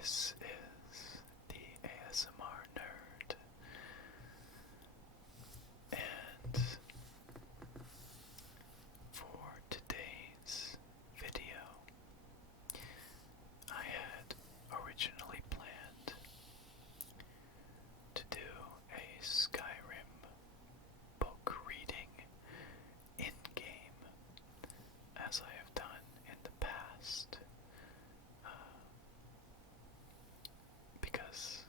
This is the ASMR Nerd, and for today's video, I had originally planned to do a Skyrim book reading in-game, as I have done in the past. Because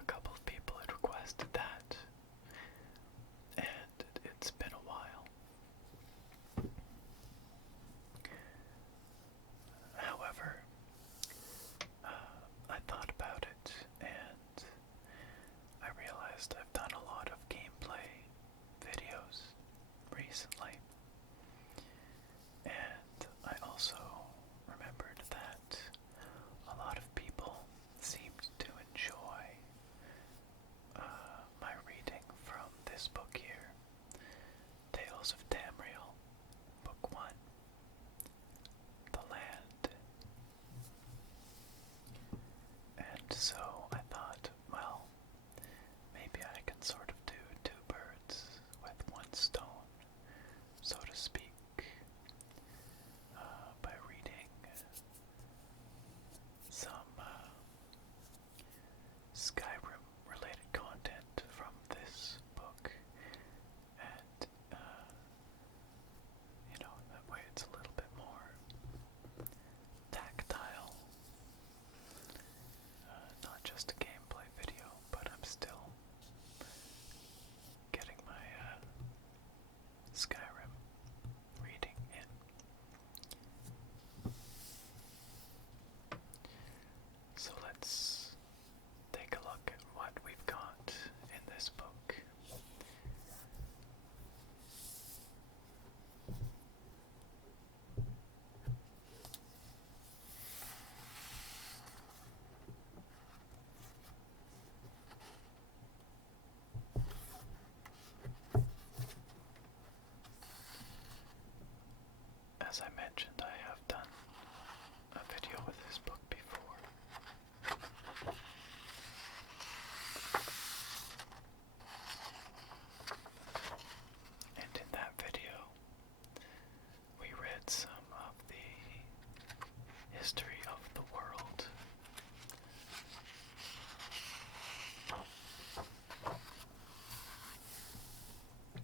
a couple of people had requested that, and it's been a while. However, I thought about it, and I realized I've done a lot of gameplay videos recently, and I also remembered that a lot of people seemed to enjoy my reading from this book here, Tales of Tamriel, Book 1, The Land. And so I thought, well, maybe I can sort of do two birds with one stone, so to speak, by reading some Skyrim-related content from this book, and, that way it's a little bit more tactile, not just a gameplay video, but I'm still getting my Skyrim reading in. So let's take a look at what we've got in this book. As I mentioned, I have done a video with this book before. And in that video, we read some of the history of the world.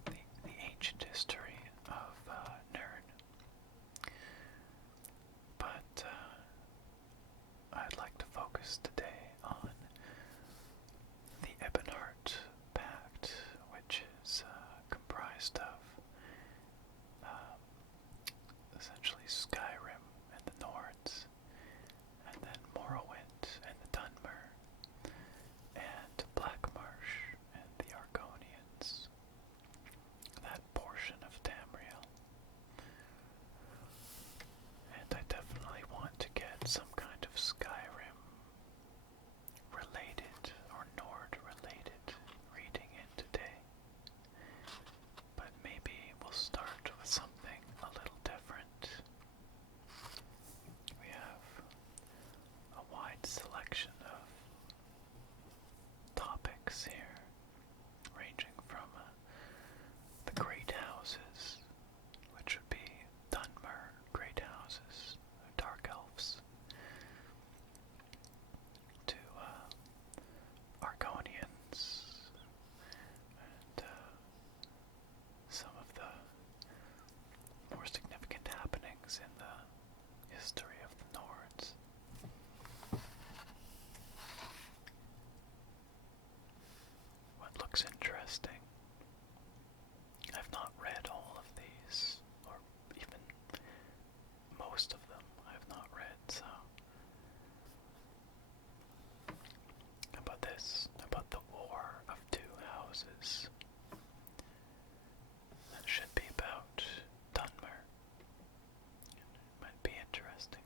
The ancient history of Nirn. But I'd like to focus today on the Ebonheart Pact, which is comprised of essentially Skyrim and the Nords, and then Morrowind and the Dunmer, and Blackmarsh and the Argonians, that portion of Tamriel. And I definitely want to get some kind of Skyrim related or Nord related reading in today. But maybe we'll start with something a little different. We have a wide selection of topics here, ranging from the Great Houses, which would be Dunmer Great Houses, Dark Elves, to Argonians, and some of the more significant happenings in the history of the Nords. What looks interesting, I've not read all of these, or even most of them I've not read, so how about this? How about the War of Two Houses? That should be about Dunmer. Might be interesting.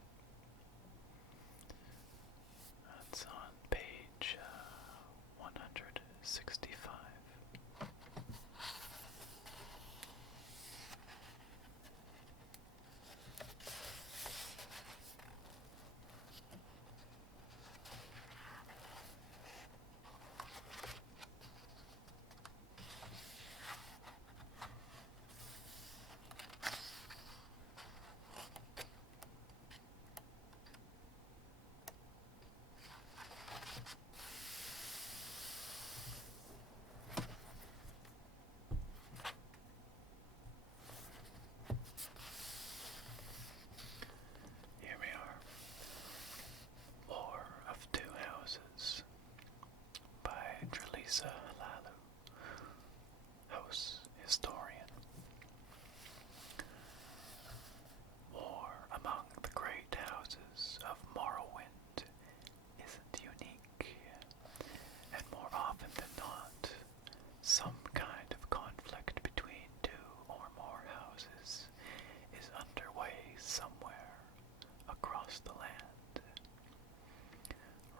across the land.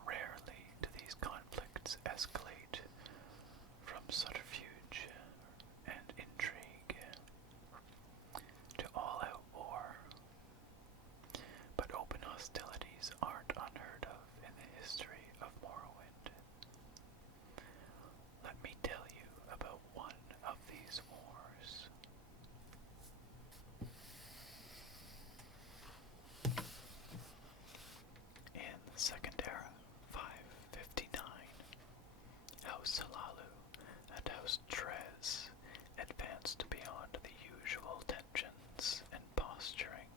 Rarely do these conflicts escalate from subterfuge and intrigue to all-out war, but open hostilities aren't unheard of in the history of Morrowind. Let me tell you about one of these wars. In the Second Era, 559, House Hlaalu and House Dres advanced beyond the usual tensions and posturing,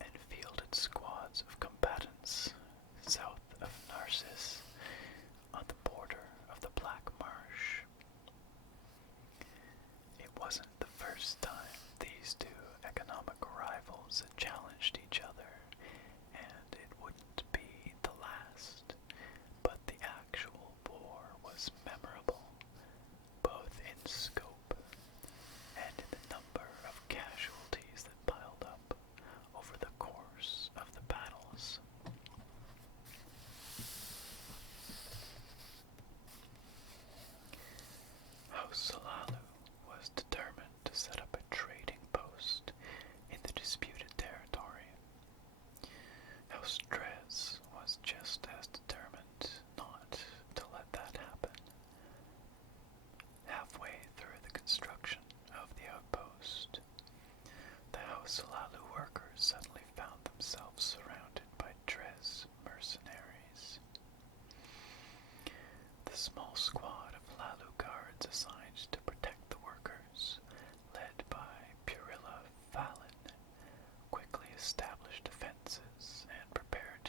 and fielded squads of combatants south of Narcissus on the border of the Black Marsh. It wasn't the first time these two economic rivals had challenged each other, and it wouldn't be the last, but the actual war was memorable, both in scope and in the number of casualties that piled up over the course of the battles. House Hlaalu was determined to set up a trading post in the disputed territory. House Dres was just as determined not to let that happen. Halfway through the construction of the outpost, the House Hlaalu workers suddenly found themselves surrounded by Dres mercenaries. The small squad of Hlaalu guards assigned to protect the workers, led by Purilla Fallon, quickly established defenses and prepared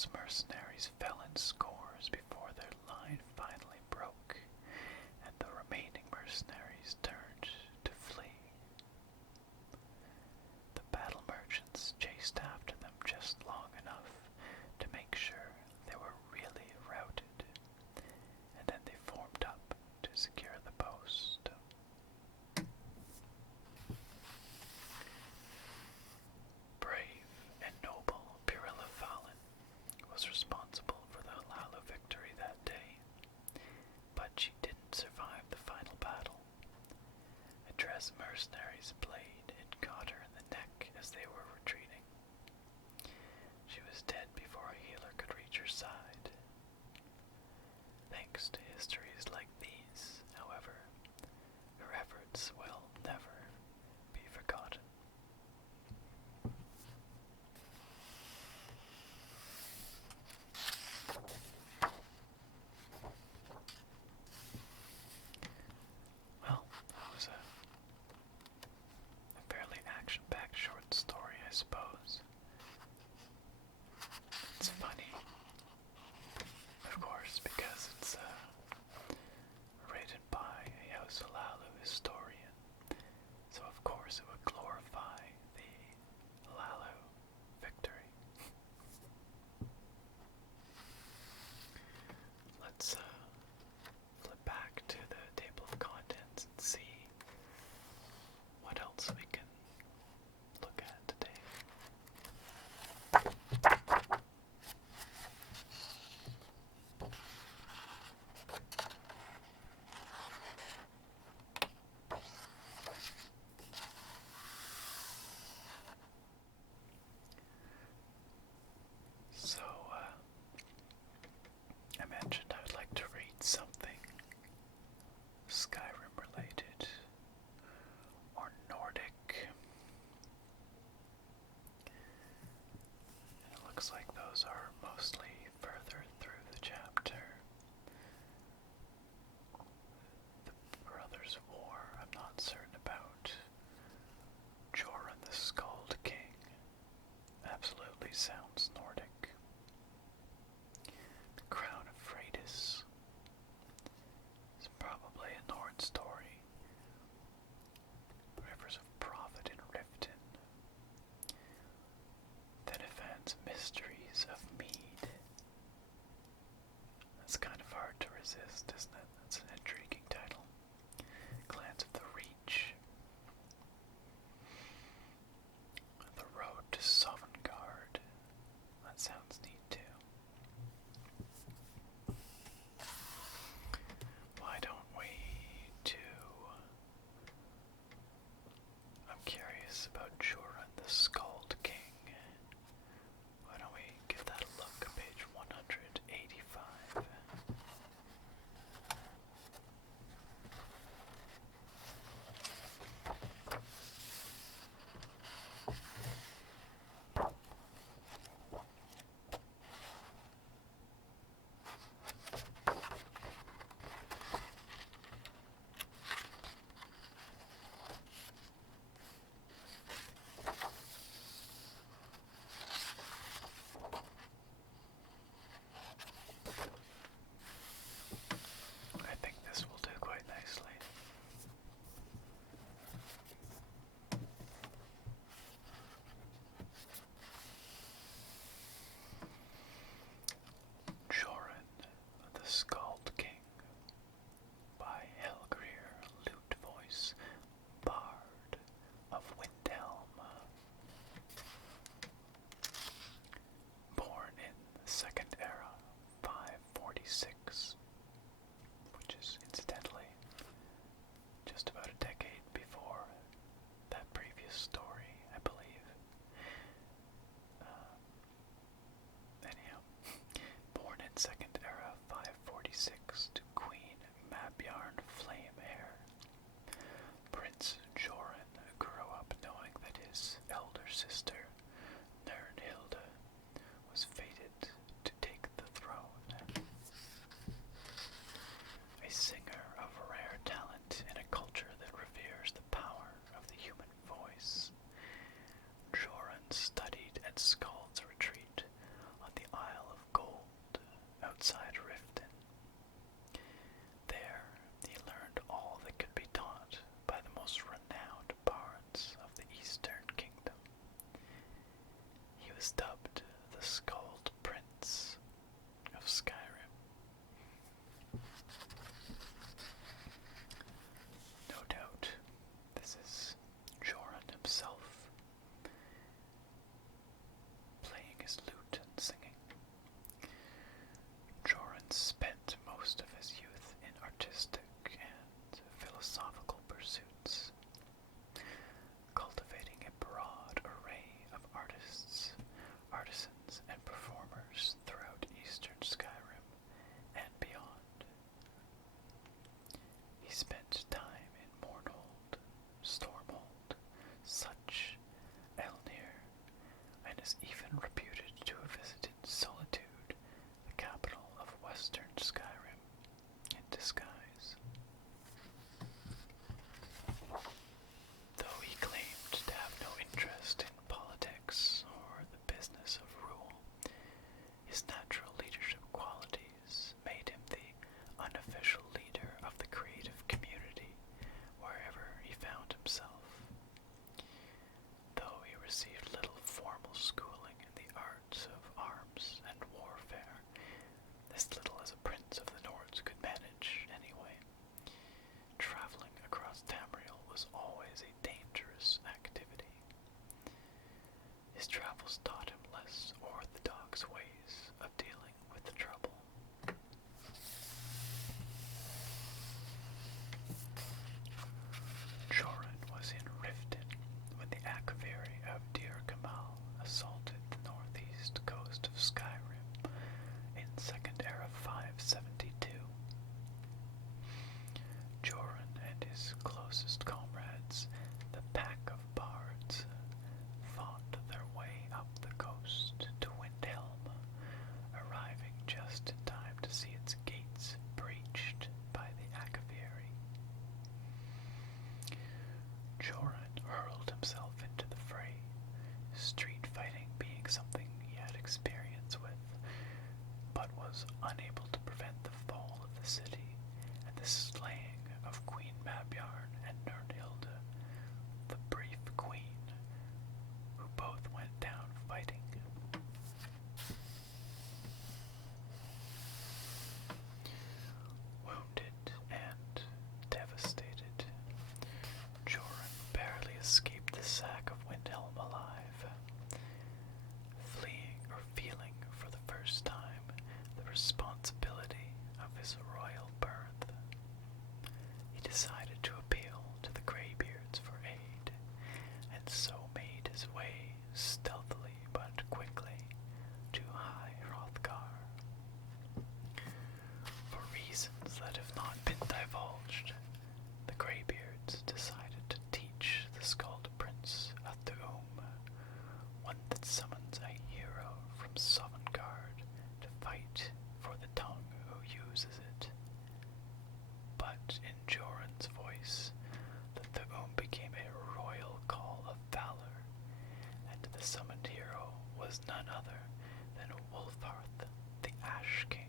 Hlaalu's mercenaries fell in scores before their line finally broke, and the remaining mercenaries turned to flee. The battle merchants chased after them just long enough to make sure they were really routed, and then they formed up to secure the post. Brave and noble Pirilla Fallon was responsible for the Hlaalu victory that day, but she didn't survive the final battle. A Dres mercenary's blade had caught her in the neck as they were retreating. She was dead before a healer could reach her side. Thanks to histories like these, however, her efforts will never be forgotten. Well, that was a fairly action-packed short story, I suppose. It's funny, of course, because it's written by a House of Hlaalu historian, so of course it would glorify the Hlaalu victory. Let's flip back to the table of contents and see what else we can look at today. So, I mentioned I would like to read something Skyrim related or Nordic. And it looks like those are mostly further through the chapter. The Brothers' War, I'm not certain about. Jorunn the Skald-King absolutely sounds Nordic. The Crown of Treatise is probably a Nord story. Rivers of Profit in Riften. Thenifan's Mysteries of Mead. That's kind of hard to resist, isn't it? That's an intriguing title. Clans of the Reach. The Road to Sovngarde. That sounds neat too. Why don't we do... I'm curious about Jorunn the Skald-King. Why don't we give that a look on page 185? hurled himself into the fray, street fighting being something he had experience with, but was unable to prevent the fall of the city and the slaying of Queen Mabjarn and Nurnhilde, the brief queen, who both went down fighting. Wounded and devastated, Jorunn barely escaped the sack of Windhelm alive, fleeing or feeling for the first time the responsibility of his royal birth. He decided to appeal to the Greybeards for aid, and so made his way stealthily but quickly to High Hrothgar. For reasons that have not been divulged, the Greybeards decided to teach the Skald Prince a Thu'um, one that summons a hero from Sovngarde to fight for the tongue who uses it. But in Jorunn's voice, the Thu'um became a royal call of valor, and the summoned hero was none other than Wulfharth, the Ash King.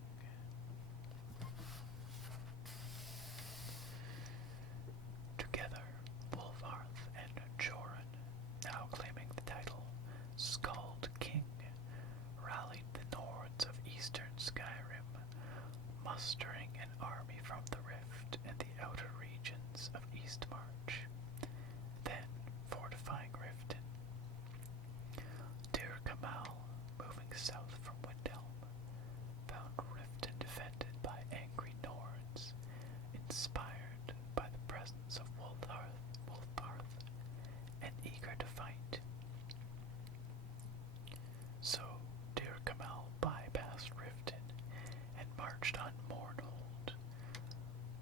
Together, Wulfharth and Jorunn, now claiming the title Skald-King, rallied the Nords of eastern Skyrim, mustering an army from the Rift and the outer regions of Eastmarch, then fortifying Riften. Dir Kamal, moving south from Windhelm, found Riften defended by angry Nords, inspired by the presence of Wulfharth, and eager to fight. So Dir Kamal bypassed Riften and marched on Mournhold,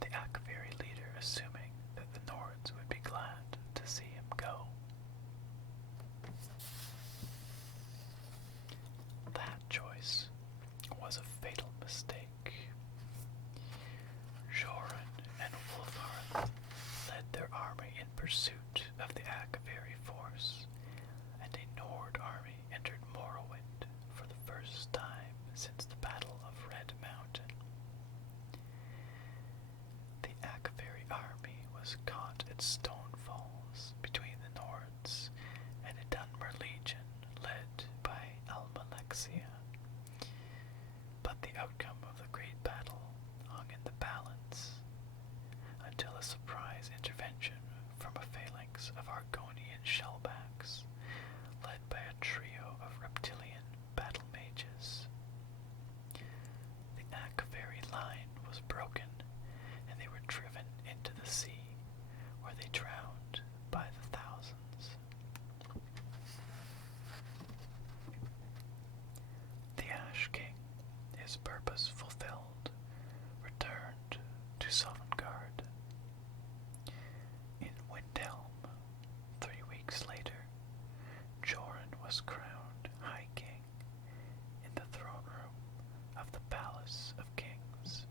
the Akaviri leader assuming that the Nords would be glad to see him go. That choice was a fatal mistake. Jorunn and Wulfharth led their army in pursuit of the Akaviri force, and a Nord army entered Morrowind for the first time since the Battle of Red Mountain. The Akaviri army was caught at Stone Falls between the Nords and a Dunmer legion led by Almalexia. But the outcome of the great battle hung in the balance, until a surprise intervention from a phalanx of Argonian shellbacks, led by a trio of reptilian battle mages. The Akaviri line was broken, and they were driven into the sea, where they drowned by the thousands. The Ash King, his purpose fulfilled, returned to Sovngarde. In Windhelm, 3 weeks later, Jorunn was crowned High King in the throne room of the Palace of Kings.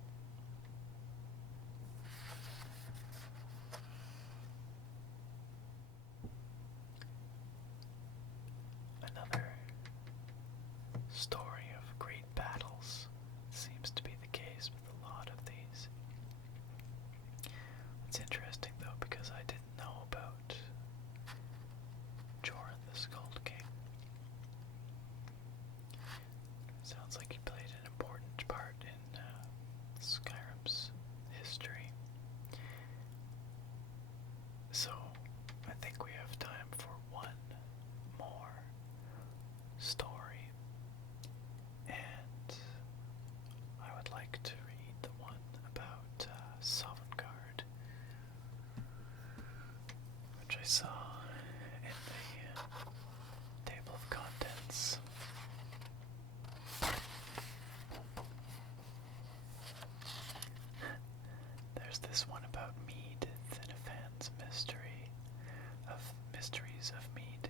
Another story of great battles seems to be the case with a lot of these. It's interesting though, because I didn't know about Jorunn the Skald-King. Sounds like he played an important part in Skyrim's history. So, I think we have time for one more story, and I would like to read the one about Sovngarde, which I saw in the table of contents. There's this one about mead, Thinafan's mystery of mysteries of mead,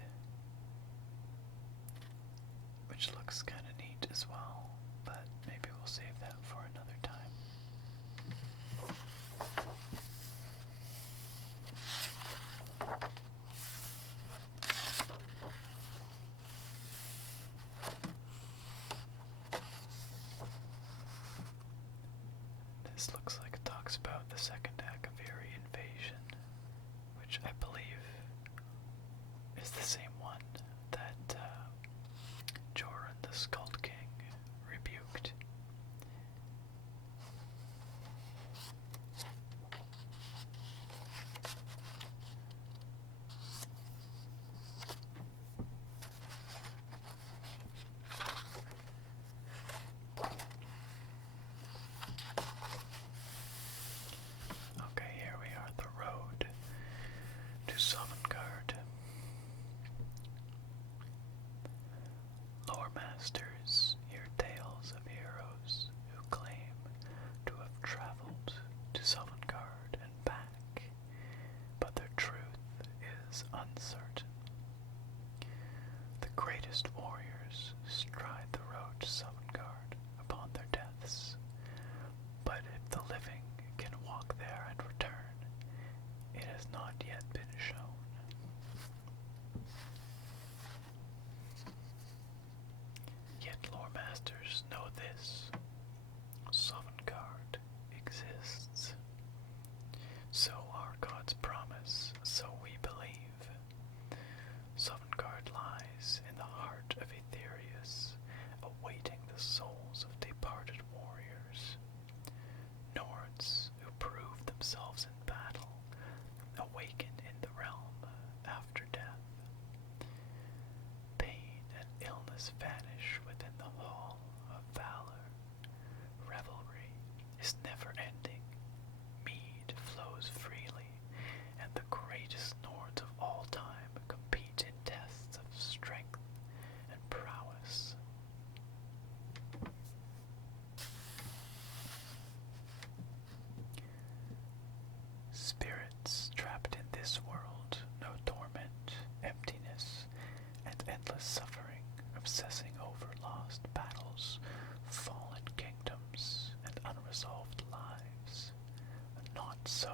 which looks kind of neat as well, but maybe we'll save that for another time. This looks like it talks about the second Akaviri invasion, which I believe is the same one that Jorunn the Skald-King rebuked. Okay, here we are, the road to Sovngarde. Lore masters hear tales of heroes who claim to have traveled to Sovngarde and back, but their truth is uncertain. The greatest warriors stride the road to Sovngarde upon their deaths, but if the living can walk there and return, it has not yet been shown. Yet lore masters know this: Sovngarde exists. So our God's promise, so we believe. Sovngarde lies in the heart of Aetherius, awaiting the souls of departed warriors. Nords who prove themselves in battle, awaken in the realm after death. Pain and illness vanish within the hall of valor. Revelry is never ending. Mead flows freely, and the greatest Nords of all time compete in tests of strength and prowess. Spirits trapped in this world know torment, emptiness, and endless suffering, obsessing over lost battles, fallen kingdoms, and unresolved lives. Not so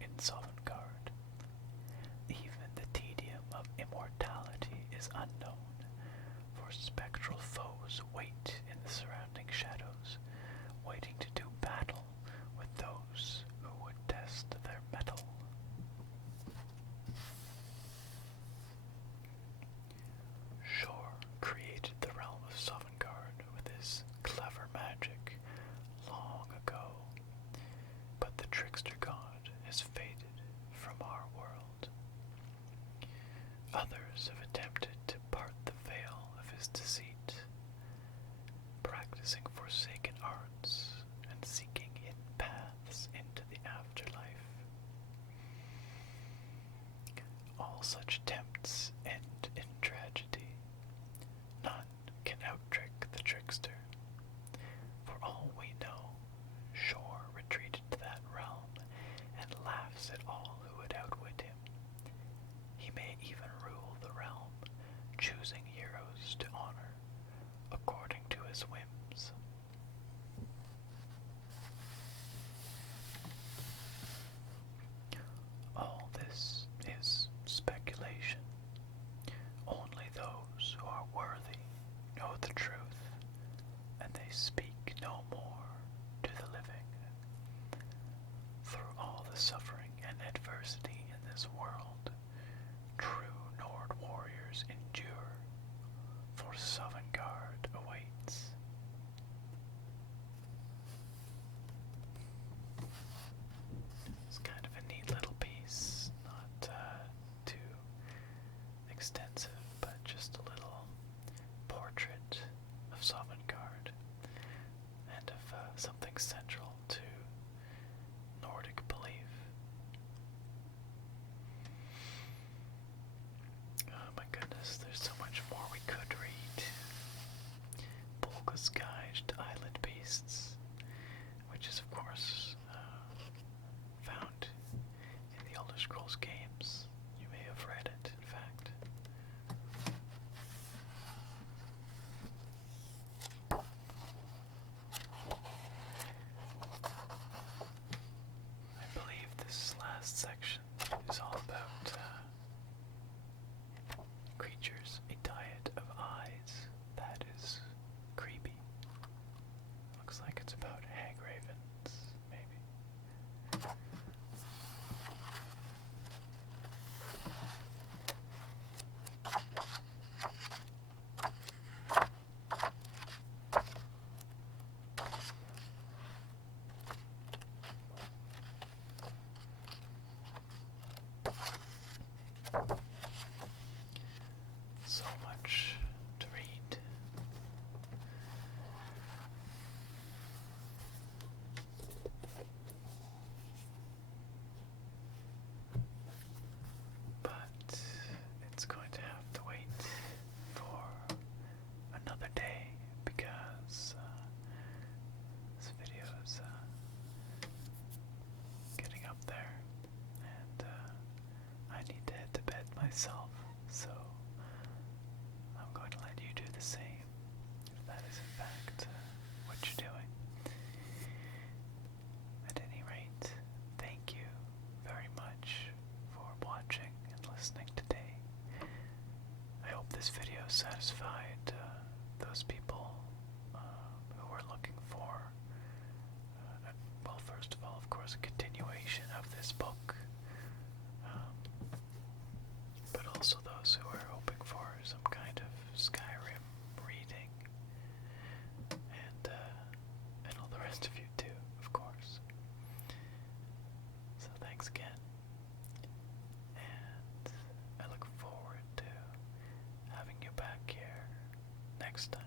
in Sovngarde. Even the tedium of immortality is unknown, for spectral foes wait in the surrounding shadows, waiting to do battle with those who would test their mettle. Shor created the realm of Sovngarde with his clever magic long ago, but the trickster god has faded from our world. Others have attempted to part the veil of his deceit, practicing forsaken arts and seeking hidden paths into the afterlife. All such attempts end in tragedy. None can out-trick the trickster. For all we know, Shor retreated to that realm and laughs at all who would outwit him. He may even rule the realm, choosing heroes to honor according to his whims. All this is speculation. Only those who are worthy know the truth, and they speak no more to the living. Through all the suffering and adversity in this world, true Nord warriors endure, for Sovngarde awaits. It's kind of a neat little piece, not too extensive, but just a little portrait of Sovngarde and of something central to Nordic belief. Oh my goodness, there's so much more we could read. Bolga's Guide to Island Beasts, which is of course found in the Elder Scrolls games. You may have read it, in fact. I believe this last section is all about creatures, a diet of eyes. That is creepy. Looks like it's about hag ravens. this video satisfied those people who are looking for, well, first of all, of course, a continuation of this book, but also those who are hoping for some kind of Skyrim reading, and all the rest of you too, of course. So thanks again, and I look forward to having you back here next time.